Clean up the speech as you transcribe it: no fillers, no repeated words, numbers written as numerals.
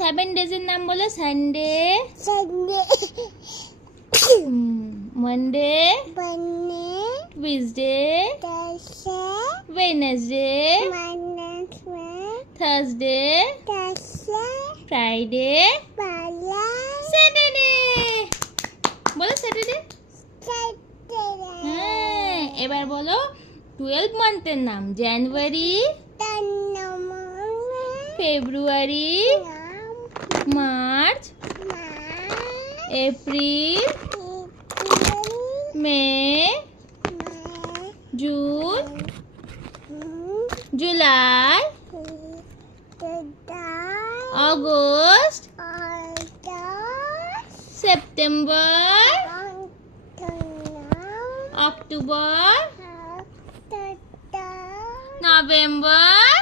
7 ডেজের নাম বলো। Sunday, Monday, Tuesday, Wednesday, Thursday, Friday, Saturday. বলো স্যাটারডে। হ্যাঁ, এবার বলো 12 মান্থের নাম। January, February, March, April, May, June, July, August, September, October, November,